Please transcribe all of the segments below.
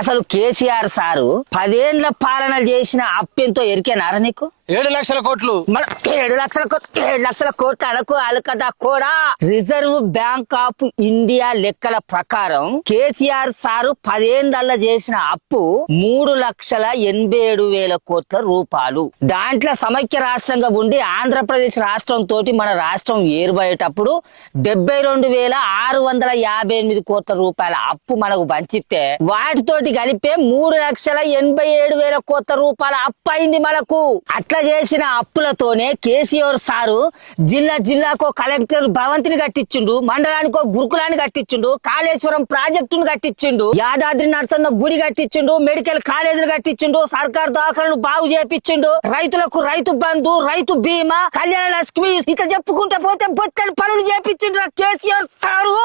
అసలు కేసీఆర్ సారు 10 ఏళ్ల పాలన చేసిన అప్పెంతో ఎరికేనారా నీకు? 7 లక్షల కోట్లు. మన 7 లక్షల కోట్లు 7 లక్షల కోట్లు అనకు అలకదా కూడా. రిజర్వ్ బ్యాంక్ ఆఫ్ ఇండియా లెక్కల ప్రకారం కేసీఆర్ సారు 10 ఏళ్లలో చేసిన అప్పు 3,87,000 కోట్ల రూపాయలు. దాంట్లో సమైక్య రాష్ట్రంగా ఉండి ఆంధ్రప్రదేశ్ రాష్ట్రం తోటి మన రాష్ట్రం ఏర్పడేటప్పుడు 72,658 కోట్ల రూపాయల అప్పు మనకు పంచితే వాటితోటి కలిపే 3,87,000 కోట్ల రూపాయల అప్పు అయింది మనకు. అట్లా చేసిన అప్పులతోనే కేసీఆర్ సారు జిల్లాకో కలెక్టర్ భవంతిని కట్టించిండు, మండలానికో గురుకులాన్ని కట్టించిండు, కాళేశ్వరం ప్రాజెక్టును కట్టించిండు, యాదాద్రి నరసన్న గుడి కట్టించిండు, మెడికల్ కాలేజీలు కట్టించిండు, సర్కార్ దవాఖానలు బాగు చేపించిండు, రైతులకు రైతు బంధు, రైతు బీమా, కళ్యాణ లక్ష్మి ఇట్లా చెప్పుకుంటే పోతే బొచ్చడి పనులు చేపించిండు కేసీఆర్ సారు.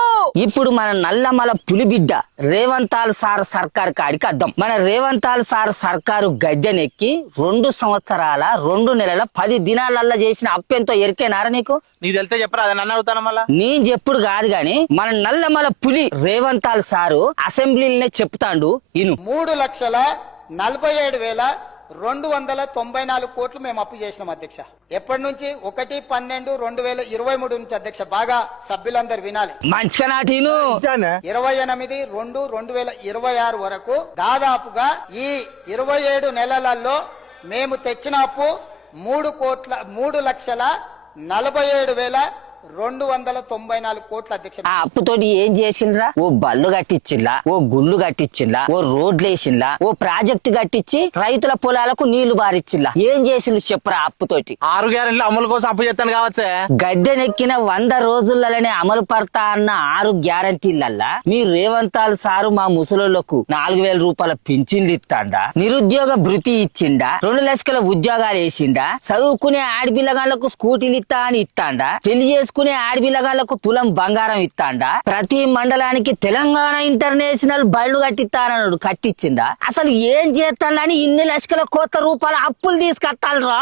ఇప్పుడు మన నల్లమల పులిబిడ్డ రేవంతాల్ సార్ సర్కార్ కాడికి అద్దం. మన రేవంతాల్ సార్ సర్కారు గద్దెనెక్కి 2 సంవత్సరాల 2 నెలల 10 దినాలల్లా చేసిన అప్పెంతో ఎరికేనారా నీకు? నీకు తెలితే చెప్పరా, అదే నన్ను అడుగుతాను మళ్ళా. నేను చెప్పుడు కాదు గాని మన నల్లమల పులి రేవంతాల్ సారు అసెంబ్లీలోనే చెప్తాండు ఇను. 3,47,294 కోట్లు మేము అప్పు చేసినాం అధ్యక్ష. ఎప్పటి నుంచి? 1/12/2023 నుంచి అధ్యక్ష. బాగా సభ్యులందరూ వినాలి. మంచిగా నాటిను 28/2/2026 వరకు దాదాపుగా ఈ 27 నెలలలో మేము తెచ్చిన అప్పు 3,47,294 కోట్ల అధ్యక్ష. ఆ అప్పుతోటి ఏం చేసిండ్రా? ఓ బళ్ళు కట్టించిల్లా, ఓ గుళ్ళు కట్టించిల్లా, ఓ రోడ్లు వేసిండ్లా, ఓ ప్రాజెక్టు కట్టించి రైతుల పొలాలకు నీళ్లు బారిచ్చిల్లా. ఏం చేసిండు చెప్పరా అప్పుతోటి? 6 గ్యారెంటీలు అమలు కోసం అప్పు చేస్తాను కావచ్చే. గద్దెనెక్కిన 100 రోజులనే అమలు పడతా అన్న 6 గ్యారంటీలల్లా మీ రేవంతాల్ సారు మా ముసలోళ్లకు 4,000 రూపాయల పింఛన్లు ఇస్తాండా, నిరుద్యోగ భృతి ఇచ్చిండా, 2 లక్షల ఉద్యోగాలు వేసిండా, చదువుకునే ఆడపిల్లగాళ్లకు స్కూటీలు ఇస్తా అని ఇస్తాండా, పెళ్లి చేసుకునే ఆడపిల్లగాళ్లకు తులం బంగారం ఇస్తాండా, ప్రతి మండలానికి తెలంగాణ ఇంటర్నేషనల్ బళ్ళు కట్టిస్తానన్నాడు, కట్టించిండా? అసలు ఏం చేస్తాడని ఇన్ని లక్షల కోట్ల రూపాయల అప్పులు తీసుకొస్తాడ్రా.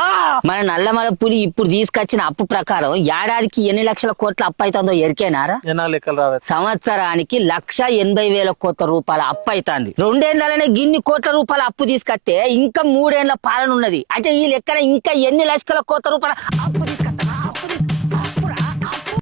మన నల్లమల పులి ఇప్పుడు తీసుకొచ్చిన అప్పు ప్రకారం ఏడాదికి ఎన్ని లక్షల కోట్ల అప్పు అవుతుందో ఎరికేనారా? లెక్కలు రావే. సంవత్సరానికి 1,80,000 కోట్ల రూపాయల అప్పు అవుతుంది. 2 ఏళ్లనే గిన్ని కోట్ల రూపాయల అప్పు తీసుకొస్తే ఇంకా 3 ఏళ్ల పాలన ఉన్నది. అంటే ఈ లెక్కన ఇంకా ఎన్ని లక్షల కోట్ల రూపాయల అప్పు తీసుకొ